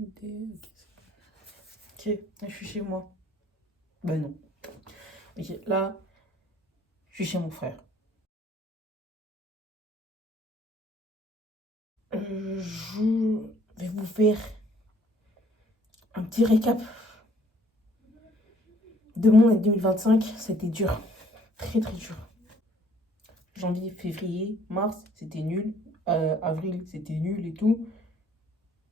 Ok, là, je suis chez moi. Bah non. Ok, là, je suis chez mon frère. Je vais vous faire un petit récap de mon année 2025. C'était dur, très très dur. Janvier, février, mars, c'était nul. Avril, c'était nul et tout.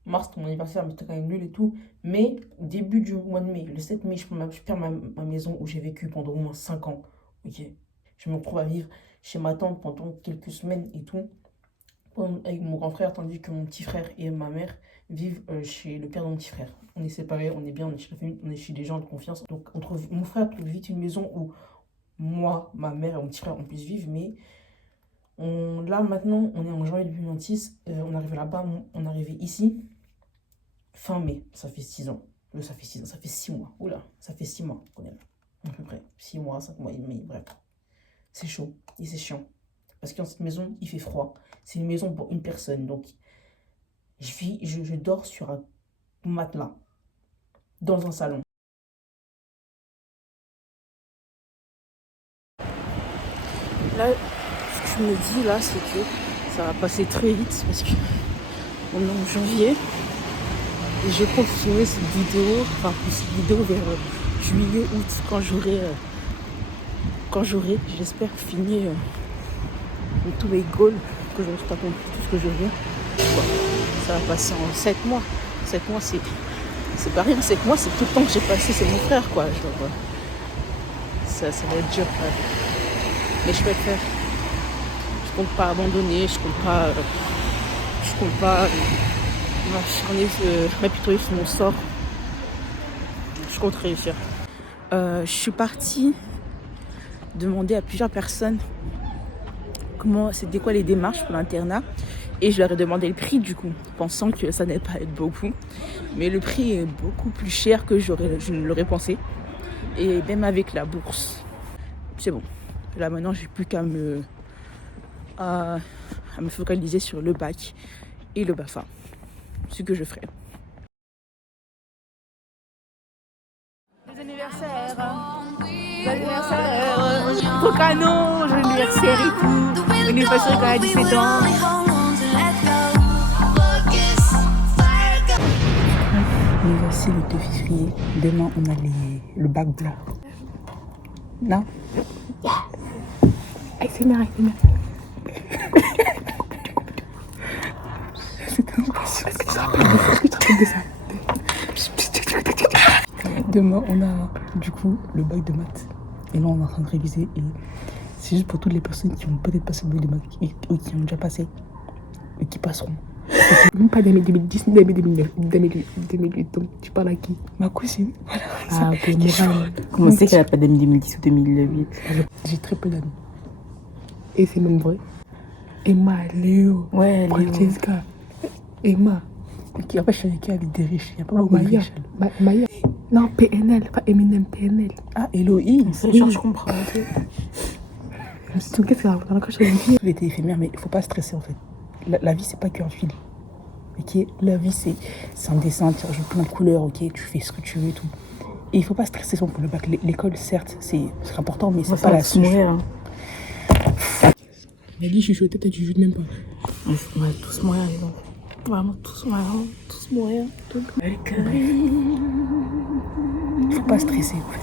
Mars, mon anniversaire, mais c'était quand même nul et tout. Mais début du mois de mai, le 7 mai, je perds ma maison où j'ai vécu pendant au moins 5 ans. Ok. Je me retrouve à vivre chez ma tante pendant quelques semaines et tout, avec mon grand frère, tandis que mon petit frère et ma mère vivent chez le père de mon petit frère. On est séparés, on est bien, on est chez la famille, on est chez des gens de confiance. Donc mon frère trouve vite une maison où moi, ma mère et mon petit frère, on puisse vivre, mais là maintenant, on est en janvier 2026, on arrive là-bas, on est arrivé ici, fin mai, ça fait 6 ans. Ça fait 6 ans, ça fait 6 mois. Oula, ça fait 6 mois qu'on est là. À peu près. 6 mois, 5 mois et demi, bref. C'est chaud et c'est chiant. Parce que dans cette maison, il fait froid. C'est une maison pour une personne. Donc, je dors sur un matelas. Dans un salon. Là, ce que je me dis là, c'est que ça va passer très vite. Parce que on est en janvier. Et je compte filmer cette vidéo vers juillet, août, quand j'aurai, j'espère, fini tous mes goals, que je n'ai pas compris tout ce que je veux. Ça va passer en 7 mois. 7 mois, c'est pas rien. 7 mois, c'est tout le temps que j'ai passé, c'est mon frère, quoi. Genre, ça va être dur, ouais. Mais je vais le faire. Je compte pas abandonner, je compte pas m'acharner, m'apitoyer sur mon sort. Je compte réussir. Je suis partie demander à plusieurs personnes c'était quoi les démarches pour l'internat, et je leur ai demandé le prix du coup, pensant que ça n'allait pas être beaucoup, mais le prix est beaucoup plus cher que je ne l'aurais pensé, et même avec la bourse, c'est bon. Là maintenant, j'ai plus qu'à me focaliser sur le bac et le BAFA, ce que je ferai. Les anniversaires, trop canon, l'anniversaire et tout, l'anniversaire quand elle a 17 ans. Nous voici le 2 février. Demain, on a le bac blanc. Non? C'est bien. Est-ce que tu te rappelles de ça? Demain, on a du coup le bac de maths. Et là, on est en train de réviser. Et c'est juste pour toutes les personnes qui ont peut-être passé le bac de maths ou qui ont déjà passé et qui passeront. Même pas 2010 ni 2008. Donc, tu parles à qui? Ma cousine. Voilà. Ah, ok, Morane. Comment c'est qu'elle n'a pas d'amis 2010 ou 2008? J'ai très peu d'amis. Et c'est même vrai. Emma, Léo, ouais, Francesca, Emma. En fait, je suis avec des riches. Il n'y a pas beaucoup de riches. Maya. Non, PNL, pas Eminem, PNL. Ah, Héloïse. Oui. Genre, je comprends. Qu'est-ce que c'est dans la coche de vie? L'été éphémère, mais il ne faut pas stresser en fait. La vie, c'est pas qu'un film. Ok, la vie, c'est un dessin, tu rajoutes plein de couleurs, ok, tu fais ce que tu veux et tout. Et il faut pas stresser pour le bac. L'école, certes, c'est important, mais c'est pas la seule. Hein. Elle a dit chuchoter, tu chuchotes même pas. On va tous mourir, les enfants. Vraiment, tous mourir. Il faut pas stresser en fait.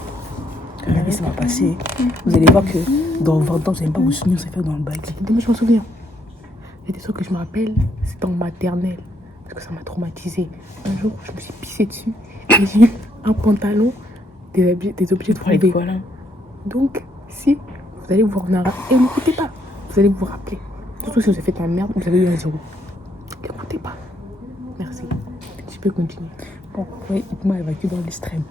La vie, ça va passer. Vous allez voir que dans 20 ans, vous n'allez pas vous souvenir de ce que ça fait dans le bac. Moi, je m'en souviens. Il y a des trucs que je me rappelle, c'était en maternelle. Parce que ça m'a traumatisée. Un jour, je me suis pissée dessus et j'ai eu un pantalon, des objets de trouver. Voilà. Donc, si vous allez vous revenir là, et n'écoutez pas, vous allez vous rappeler. Surtout si vous avez fait la merde, vous avez eu un 0. Écoutez pas. Merci. Tu peux continuer. Bon, oui, moi, elle va que dans l'extrême.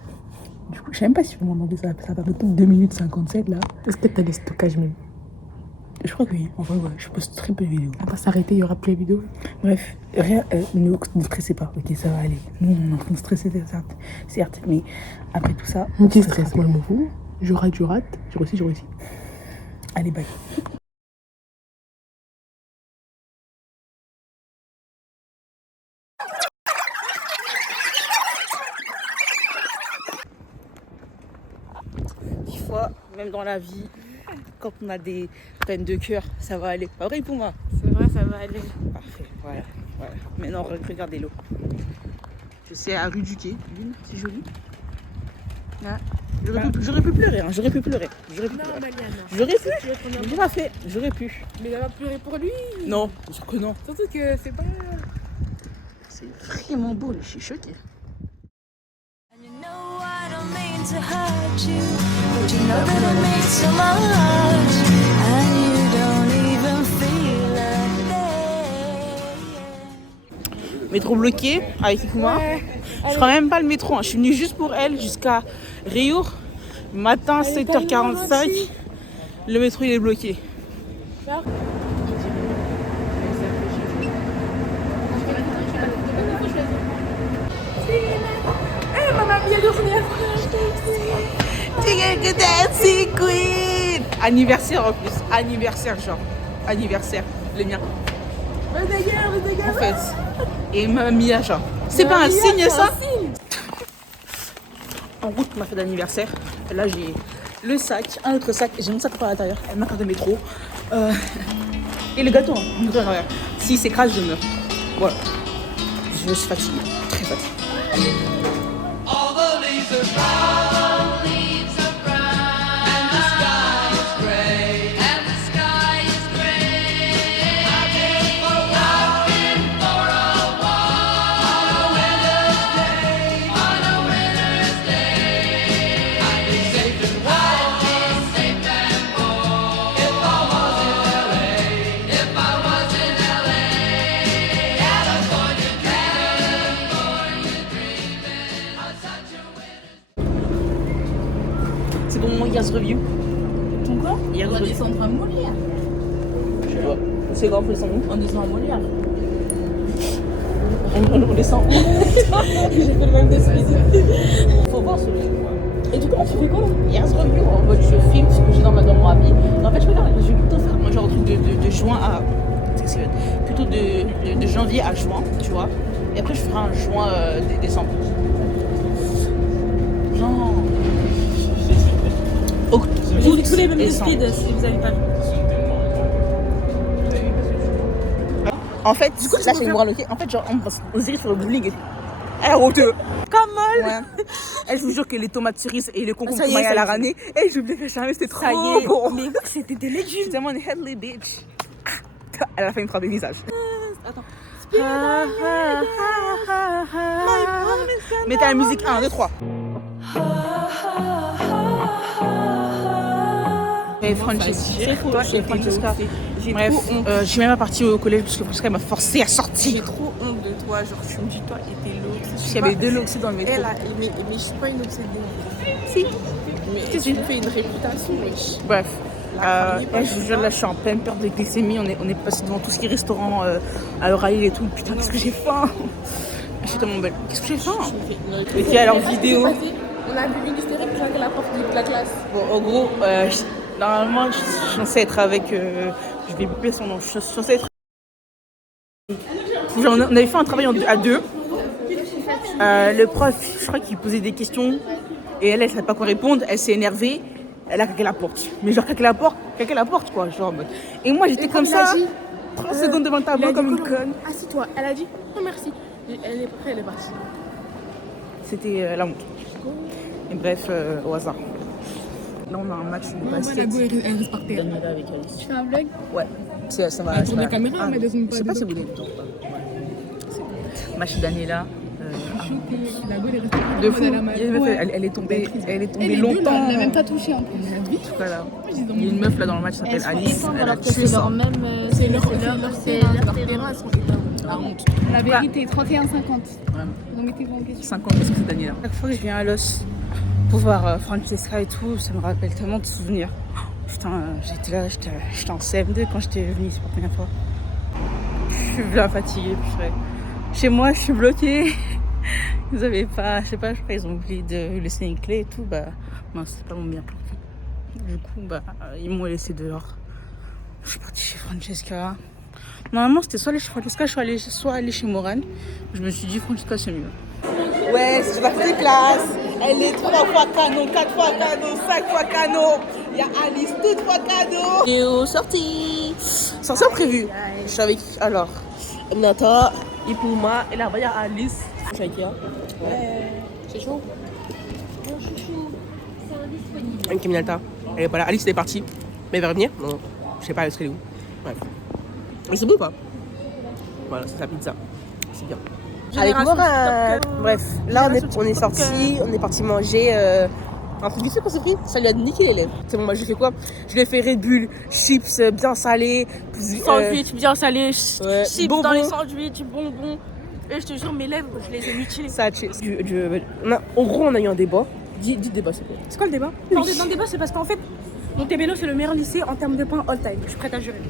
Du coup, je sais même pas si vous m'entendez ça. Ça va maintenant 2 minutes 57 là. Est-ce que tu as des stockages même? Je crois que oui. En vrai, ouais, je poste très peu de vidéos. On va s'arrêter, il y aura plus de vidéos. Bref, rien, ne stressez pas, ok, ça va aller. Nous, on est en train de stresser, certes, mais après tout ça. On stresse, moi, je m'en fous. Je rate. Je réussis. Allez, bye. même dans la vie, quand on a des peines de cœur, ça va aller. Pas vrai pour moi. C'est vrai, ça va aller. Parfait, voilà. Maintenant, regardez l'eau. C'est à rue du Quai, c'est joli. Là. J'aurais pu pleurer, hein. J'aurais pu pleurer. J'aurais pu. J'ai pas fait. J'aurais pu. Mais elle va pleurer pour lui. Non, sûr que non. Surtout que c'est pas... C'est vraiment beau, je suis choquée. You know I don't mean to hurt you, but you know that it means so much, and you don't even feel it. Métro bloqué avec Ikuma. Je prends même pas le métro, hein. Je suis venue juste pour elle jusqu'à Rio. Matin 7h45. Le métro il est bloqué. Anniversaire en plus, anniversaire genre, anniversaire, les miens. En fait, et ma Mia genre, c'est pas un signe ça? En route ma fête d'anniversaire, là j'ai le sac, un autre sac, j'ai mon sac par l'intérieur, ma carte de métro, et le gâteau, hein, à l'intérieur. Si c'est crasse je meurs, voilà. Je suis fatiguée, très fatiguée. C'est bon, mon Year's Review. Ton quoi? Year's On va Review. descendre à Molière. Je sais pas. C'est quoi, on descend où? On descend à Molière. On descend où? J'ai fait le même d'esprit. Faut voir celui-là. Et du coup, tu fais quoi là? Year's Review, en mode je filme ce que j'ai dans mon avis. En fait, je vais plutôt faire un genre de juin à. Plutôt de janvier à juin, tu vois. Et après, je ferai un juin décembre. Non. Tous les mêmes décembre. speed si vous avez pas vu. En fait, du coup, là, je vais me voir le quai. En fait, genre, on dirait sur le bowling et tout. Elle est haute. Comme molle. Ouais. Elle, je vous jure que les tomates cerises et les concombres Ça y est, à ça la y est. ranée. Et je voulais faire jamais, c'était trop Ça y est. bon. Mais oui, c'était des légumes. C'est tellement une headly bitch. Elle a fait une frappe au visage. Attends. Mettez la musique 1, 2, 3. Et Francesca, J'ai Francesca. J'ai Bref, trop honte. je suis même pas partie au collège parce que Francesca m'a forcé à J'ai sortir. trop honte de toi. Genre, tu me dis toi et t'es l'autre. Parce qu'il y avait deux loxés dans le métro. Mais je suis pas une obsédée. Si. Mais tu me fais une réputation, wesh. Bref. famille, Là, je vous jure, là, je suis en pleine perte de glycémie. On est passé devant tout ce qui est restaurant à Eurail et tout. Putain, qu'est-ce que j'ai faim. Je suis tellement belle. Qu'est-ce que j'ai faim. Et puis alors vidéo. On a vu une hystérique claquer la porte de la classe. Bon, en gros, normalement, je suis censée être avec. Je vais biper son nom. Je suis censée être. Genre, on avait fait un travail à deux. Le prof, je crois qu'il posait des questions. Et elle savait pas quoi répondre. Elle s'est énervée. Elle a claqué la porte. Mais genre, claqué la porte, quoi. Genre, en mode. Et moi, j'étais comme ça. 30 secondes devant le tableau comme une conne. Assis-toi. Elle a dit non, merci. Elle est partie. C'était la honte. Et bref, au hasard. Là, on a un match de basket. Elle reste par terre. Daniela avec Alice. Tu fais un vlog? Ouais, ça va. Tourne la caméra, mais descends je pas sais pas dedans. si vous voulez. Match Daniela. La go, elle est restée De fou. Ouais. Elle est tombée Les deux, longtemps. là, elle n'a même pas touché en plus. Voilà. Il y a une meuf là dans le match qui s'appelle Alice. Elle a alors que tué c'est ça. leur même. C'est leur terrain, elles sont hyper bons. La honte. La vérité, 31-50. Vraiment. Donc mettez-vous en question. 5 ans parce que c'est Daniela. Chaque fois que je viens à Los pour voir Francesca et tout, ça me rappelle tellement de souvenirs. Putain, j'étais là, j'étais en CM2 quand j'étais venue pour la première fois. Je suis bien fatiguée. Chez moi, je suis bloquée. Ils avaient pas, je sais pas, je crois qu'ils ont oublié de laisser une clé et tout. Bah, mince, c'est pas mon bien planté. Du coup, bah, ils m'ont laissé dehors. Je suis partie chez Francesca. Normalement, c'était soit aller chez Francesca, soit aller chez Morane. Je me suis dit, Francesca, c'est mieux. Ouais, c'est la petite classe. Elle est 3 fois canon, 4 fois canon, 5 fois canon. Il y a Alice, toute fois cadeau. Vidéo sortie. Sans ça prévu. Je suis avec, alors, Nata, Ipouma, et là-bas, il y a Alice. Je suis avec qui, hein? Ouais. C'est chaud? Mon chouchou, c'est indisponible. Avec Minata. Elle est pas là. Alice, elle est partie. Mais elle va revenir? Non. Je sais pas, elle serait où? Bref. Mais c'est bon ou pas? Voilà, c'est sa pizza. C'est bien. Avec Morin. Bref, là on est sortis, on est parti manger un truc vite fait qu'on s'est pris. Ça lui a niqué les lèvres. C'est bon, moi j'ai fait quoi? Je lui ai fait Red Bull, chips bien salés, Sandwich bien salé, ouais, chips bonbons. dans les sandwichs, bonbons. Et je te jure, mes lèvres, je les ai mutilées. Ça a tué. En gros, on a eu un débat. Dis débat, s'il te plaît. C'est quoi le débat? Dans le débat, c'est parce qu'en fait, Montebello, c'est le meilleur lycée en termes de pain all time. Je suis prête à jurer.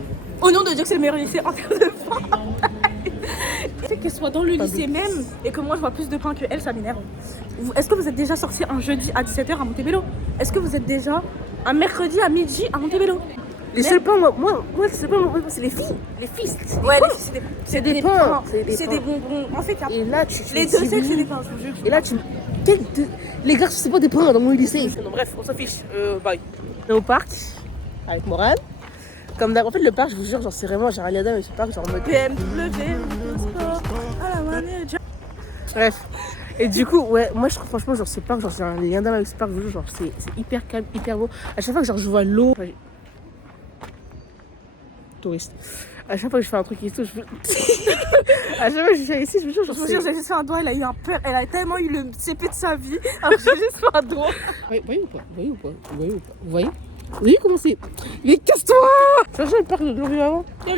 Au nom de Dieu que c'est le meilleur lycée en termes de pain all time. Tu sais qu'elle soit dans le lycée même et que moi je vois plus de pain que elle, ça m'énerve. Est-ce que vous êtes déjà sorti un jeudi à 17h à Montebello? Est-ce que vous êtes déjà un mercredi à midi à Montebello? Les seuls pains, moi, c'est les filles. Les filles, c'est des Ouais, pains. c'est des pains. C'est des bonbons. En fait, Et là, tu les deux sexes, c'est des pains, je vous jure. Et là, les gars, c'est pas des pains dans mon lycée. Non, bref, on s'en fiche. Bye. On est au parc avec Morane. Comme d'hab, en fait, le parc, je vous jure, genre, c'est vraiment, j'ai rien à dire avec ce parc, genre en mode. BMW, sport, à la manager. Bref. Et du coup, ouais, moi, je trouve franchement, genre, ce parc, genre, j'ai un lien d'âme avec ce parc, je vous jure, genre, c'est hyper calme, hyper beau. À chaque fois que, genre, je vois l'eau. Touriste. À chaque fois que je fais un truc ici, je veux. À chaque fois que je viens ici, je me jure, genre. Je vous jure, j'ai juste fait un doigt, elle a eu un peur, elle a tellement eu le CP de sa vie. Alors j'ai juste fait un doigt. Vous voyez ou pas? Vous voyez? Vous voyez comment c'est? Mais casse-toi! Ça change le parc de l'Orient avant? C'est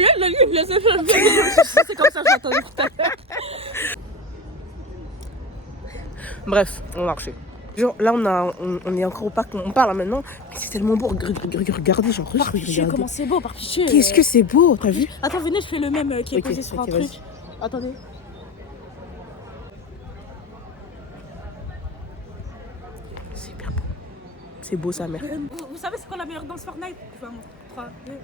comme ça que j'attendais tout à l'heure. Bref, on marchait. Genre là on est encore au parc, on parle là maintenant, mais c'est tellement beau, regardez, genre Par pitié, regardez. comment c'est beau, par pitié. Qu'est-ce que c'est beau, t'as vu? Attends, venez, je fais le même qui est Ok, posé sur un ok, truc. vas-y. Attendez. C'est hyper beau. C'est beau sa mère. Vous savez c'est quoi la meilleure danse Fortnite? Enfin, 3, 2, 1.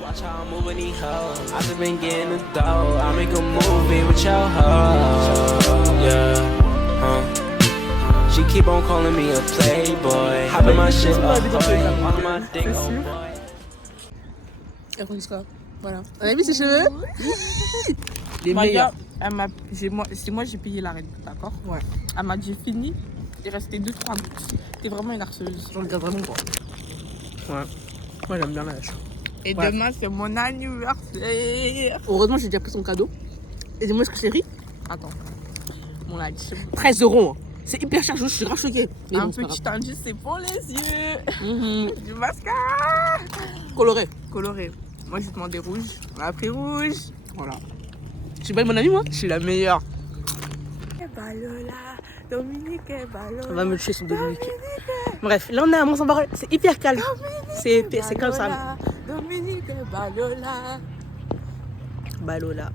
Watch how I'm moving these hoes. I just been getting the dough. I make a movie with your hoe. Yeah. She keep on calling me a playboy. Hopping my shit up, on my dick. Et on quoi? Voilà. On a mis ses cheveux? Les Maria, meilleurs. j'ai payé la reine, d'accord? Ouais. Elle m'a dit fini, il restait 2-3 gouttes. T'es vraiment une harceleuse. J'en regarde vraiment pas. Ouais. Moi j'aime bien la lâche. Et Ouais. demain, c'est mon anniversaire. Heureusement j'ai déjà pris son cadeau. Et dis-moi ce que c'est ri? Attends, mon like. 13 €. C'est hyper cher, je suis grave choquée. Mais Un bon, c'est pas petit indice, c'est pour les yeux. grave. Du mascara. Coloré. Coloré. Moi, j'ai demandé rouge. On a pris rouge. Voilà. Je suis belle mon ami moi? Je suis la meilleure. Balola, Dominique Balola. On va me tuer son Dominique. Bref, là on est à Mont-Saint-Barreul, c'est hyper calme. C'est comme ça. Dominique Balola. Balola.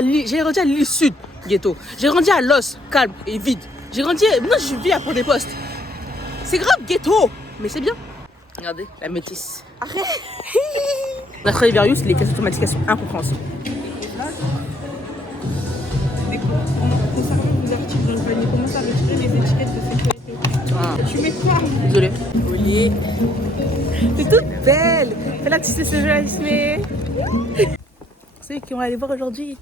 J'ai grandi à l'île Sud, ghetto. J'ai grandi à Los, calme et vide. Moi je vis à Pont des Postes. C'est grave ghetto, mais c'est bien. Regardez, la métisse. Arrête. D'après les Verius, les caisses automatiques elles sont incompréhensibles. Commence à retirer les étiquettes de sécurité. Ah. Tu mets quoi? Désolée. Olé. T'es toute belle. Fais-la tisser ce jeu, Ismé. Vous savez qui on va aller voir aujourd'hui?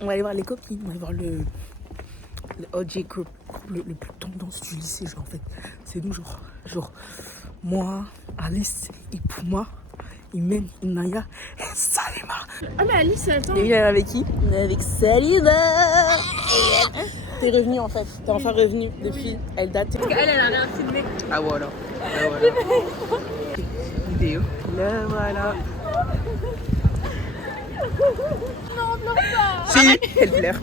On va aller voir les copines. On va aller voir le OG group. Le plus tendance du lycée, genre en fait. C'est nous, genre moi, Alice, Ipouma, Imen, Inaya et Salima. Ah, mais Alice, attends. Et elle est avec qui? On est avec Salima. T'es revenue en fait. T'es enfin revenue depuis. Elle date. Parce qu'elle, elle a rien filmé. Ah voilà. Vidéo. Le voilà. Non, pleure pas. Si, elle pleure.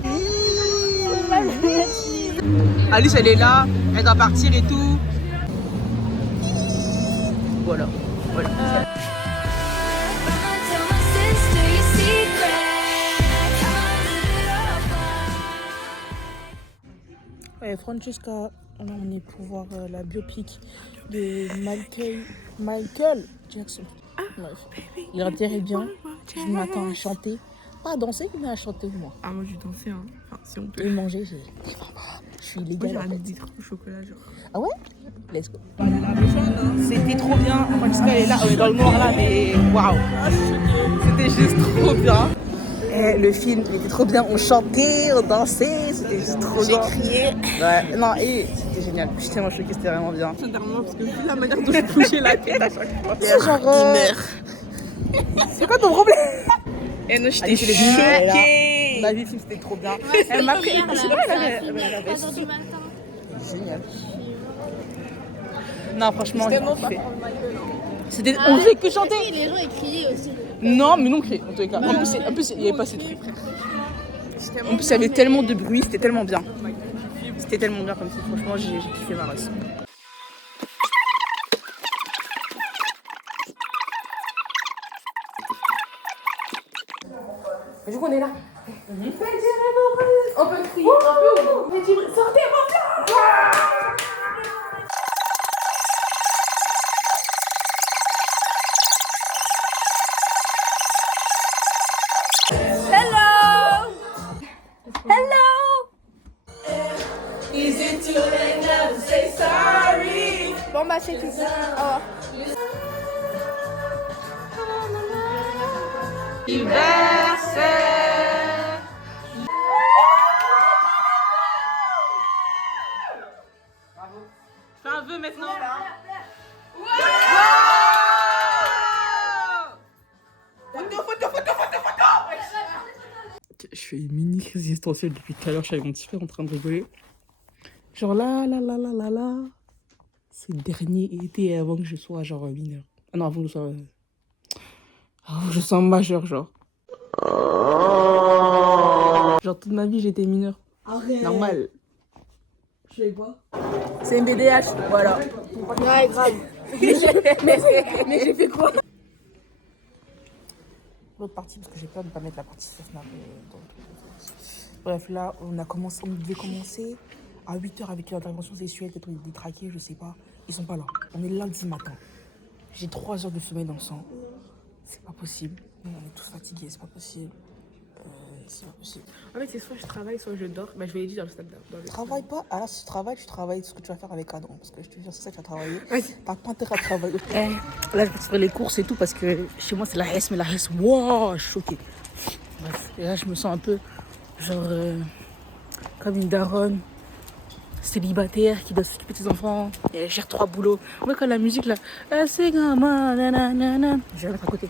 Alice, elle est là, elle doit partir et tout. Voilà. Tell my sister your secret. Ouais, Francesca, là on est pour voir la biopic de Michael Jackson. Bref, il est bien, je m'attends à chanter. pas à danser mais à chanter moi. Ah, moi, j'ai dansé, hein. Enfin, si on peut. Et manger, je suis Moi, illégale. j'ai en ramené fait. des trucs au chocolat, genre. Ah ouais? Let's go. C'était trop bien. Francisca elle est là, on est dans le noir là, mais waouh! C'était juste trop bien. Et le film il était trop bien. On chantait, on dansait, c'était juste trop bien. J'ai crié. Ouais, non, et c'était génial. Je suis tellement choquée, c'était vraiment bien. Sincèrement, parce que vu la manière dont je bougeais la tête à chaque fois. C'est genre. C'est quoi ton problème? Et nous, j'étais choquée. choquée. On a vu le film, c'était trop bien. Elle m'a pris. C'est vrai, vrai, elle avait- à 3h du matin. Génial. Non, franchement, j'ai kiffé. C'était. Ah, On faisait que chanter. aussi, les gens ils criaient aussi. Non, mais non crié en tous les cas. En plus, il n'y avait pas assez de bruit, frère. En plus, il y avait tellement de bruit, c'était tellement bien. C'était tellement bien comme ça. Franchement, j'ai kiffé ma race. Du coup, on est là. On peut crier un peu. Sortez, Bon bah c'est tout. Oh. Fais un vœu maintenant. Je fais une mini crise existentielle depuis tout à l'heure. Je suis avec mon petit frère en train de rigoler. Genre là. C'est le dernier été avant que je sois genre mineur. Ah non, avant que je sois. Avant que je sois majeur, genre. Genre toute ma vie j'étais mineur. Arrête. Normal. Je sais pas. C'est une BDH, voilà. Ouais, grave. Mais j'ai fait quoi? L'autre partie, parce que j'ai peur de ne pas mettre la partie sur Snap. Bref, là, on devait commencer à 8h avec l'intervention sexuelle, peut-être détraqués, je sais pas. Ils sont pas là. On est lundi matin. J'ai 3 heures de sommeil dans le sang. C'est pas possible. On est tous fatigués, c'est pas possible. C'est pas possible. En fait, c'est soit je travaille, soit je dors. Bah, je vais dire dans le stade. Travaille pas. Ah là, si tu travailles ce que tu vas faire avec Adam. Parce que je te jure, c'est ça que tu vas travailler. Vas-y. T'as pas intérêt à travailler. Là, je vais te faire les courses et tout parce que chez moi, c'est la S, mais la S, wow, je suis choquée. Bref, et là, je me sens un peu genre comme une daronne célibataire qui doit s'occuper de ses enfants et elle gère 3 boulots. Moi, quand la musique là, c'est comme nanana, je vais la mettre à côté.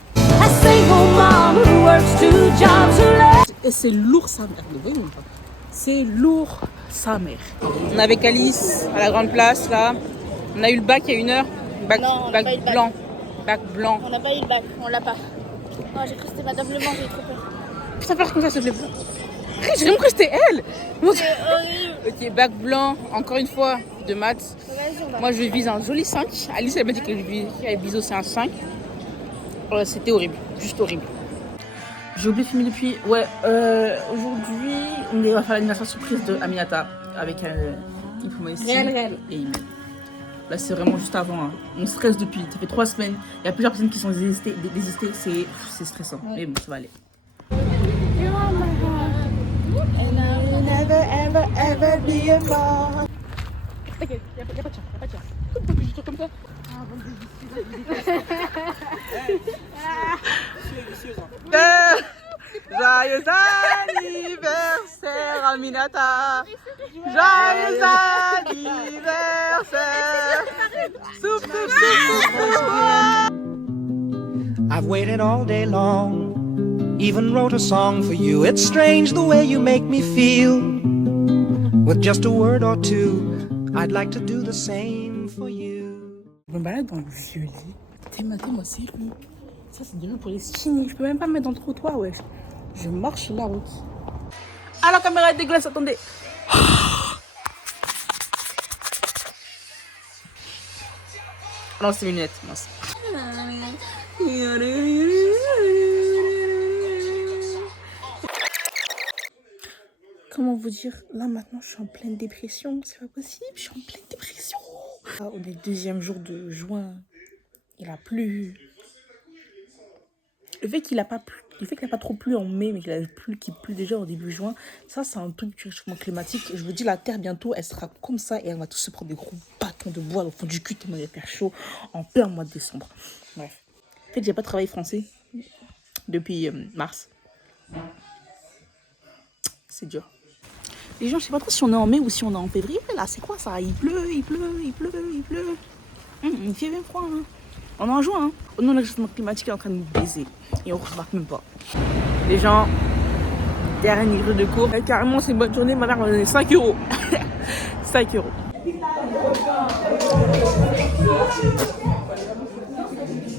Et c'est lourd sa mère, vous voyez ou pas? C'est lourd sa mère. On est avec Alice à la grande place là. On a eu le bac il y a 1 heure. Bac, Non, on a bac pas eu le bac. blanc. Bac blanc. On n'a pas eu le bac, on l'a pas. Oh, j'ai cru que c'était Madame Le Mans, j'ai trop peur. Putain, faire comme ça, s'il te plaît. J'ai vraiment cru que c'était elle. C'est horrible. Ok, bac blanc, encore une fois, de maths. Vas-y, on va. Moi, je vise un joli 5. Alice, elle m'a dit qu'elle vise aussi un 5. C'était horrible, juste horrible. J'ai oublié de filmer depuis. Ouais, aujourd'hui, on va faire l'anniversaire surprise de Aminata avec Réel. et Imen. Là, c'est vraiment juste avant. Hein. On stresse depuis. Ça fait 3 semaines. Il y a plusieurs personnes qui sont désistées. C'est stressant. Ouais. Mais bon, ça va aller. T'inquiète, y'a pas de chien, y'a pas de chien. Comme toi, juste comme ça. Joyeux anniversaire, Aminata. Joyeux anniversaire. Soup, soup, soup, soup, soup. I've waited all day long, even wrote a song for you. It's strange the way you make me feel. With just a word or two, I'd like to do the same for you. Je me balade dans le violet. Moi, sérieux. Ça, c'est des rues pour les skinny. Je peux même pas me mettre dans le trottoir, wesh. Je marche sur la route. Ah, la caméra est dégueulasse, attendez. Non, c'est mes lunettes, mince. Comment vous dire? Là, maintenant, je suis en pleine dépression. C'est pas possible, je suis en pleine dépression. Là, on est le 2e jour de juin. Il a plu. Le fait qu'il a pas plu Du fait qu'il n'a pas trop plu en mai, mais qu'il pleut déjà au début juin, ça, c'est un truc du réchauffement climatique. Je vous dis, la Terre, bientôt, elle sera comme ça et elle va tous se prendre des gros bâtons de bois au fond du cul tellement il va faire chaud en plein mois de décembre. Bref. En fait, j'ai pas travaillé français depuis mars. C'est dur. Les gens, je sais pas trop si on est en mai ou si on est en février. Là, c'est quoi ça? Il pleut, il pleut, il pleut, il pleut. Il fait bien froid. Hein. On est en juin. Hein. Non, le réchauffement climatique est en train de nous baiser. Et on ne remarque même pas. Les gens, dernier grille de cours. Et carrément, c'est une bonne journée. Ma mère m'a donné 5 €. 5 €.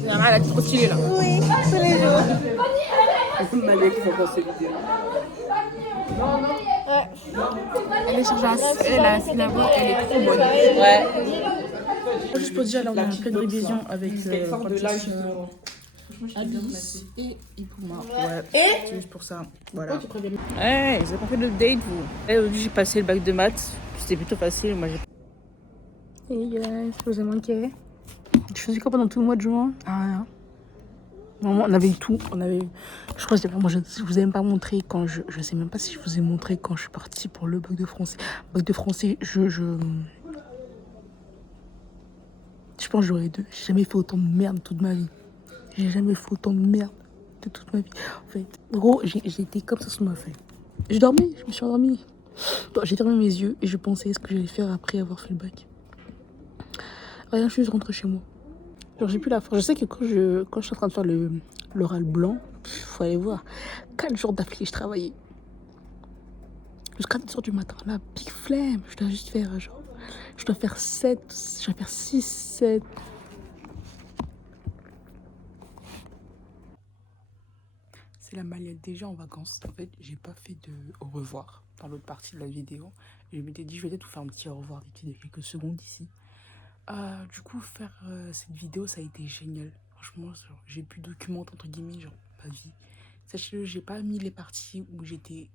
La mère, elle est trop stylée là. Oui, tous les jours. Malek, il faut penser vidéo. Elle est chargée la syllabe, elle est trop bonne. Ouais. Juste pour dire, là, on est en pleine révision avec Alice et Ipouma. Ouais, c'est juste pour ça. Voilà. Hey, vous avez pas fait de date, vous? Aujourd'hui, j'ai passé le bac de maths. C'était plutôt facile. Moi, j'ai. Hey guys, je vous ai manqué. Je faisais quoi pendant tout le mois de juin? Ah, rien. Vraiment, on avait eu tout. On avait eu... Je crois que je vous ai même pas montré quand je sais même pas si je vous ai montré quand je suis partie pour le bac de français. Bac de français, je pense que j'aurais deux. J'ai jamais fait autant de merde toute ma vie. J'ai jamais fait autant de merde de toute ma vie. En fait, gros, j'ai été comme ça sur ma feuille. Je dormais, je me suis endormie. Bon, j'ai fermé mes yeux et je pensais ce que j'allais faire après avoir fait le bac. Rien, je suis juste rentrée chez moi. Genre, j'ai plus la force. Je sais que quand je suis en train de faire l'oral blanc, faut aller voir. 4 jours d'affilée, je travaillais. Jusqu'à 10 h du matin. Là, big flemme. Je dois juste faire genre. Je dois faire 7. Je dois faire 6, 7. C'est la maliette déjà en vacances. En fait, j'ai pas fait de au revoir dans l'autre partie de la vidéo. Je m'étais dit, je vais peut-être vous faire un petit au revoir de quelques secondes ici. Du coup, faire cette vidéo, ça a été génial. Franchement, j'ai pu documenter, entre guillemets, genre, ma vie. Sachez-le, j'ai pas mis les parties où j'étais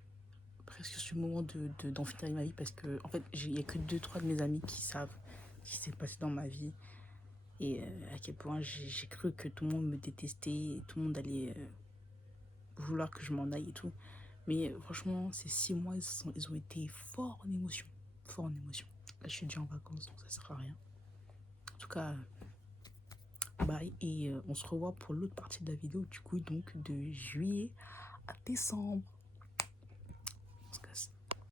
presque sur le moment d'en finir ma vie parce que, en fait, il y a que 2-3 de mes amis qui savent ce qui s'est passé dans ma vie. Et à quel point j'ai cru que tout le monde me détestait et tout le monde allait vouloir que je m'en aille et tout. Mais franchement, ces 6 mois, ils ont été forts en émotion. Forts en émotion. Là, je suis déjà en vacances, donc ça sert à rien. En tout cas, bye. Et on se revoit pour l'autre partie de la vidéo, du coup, donc de juillet à décembre.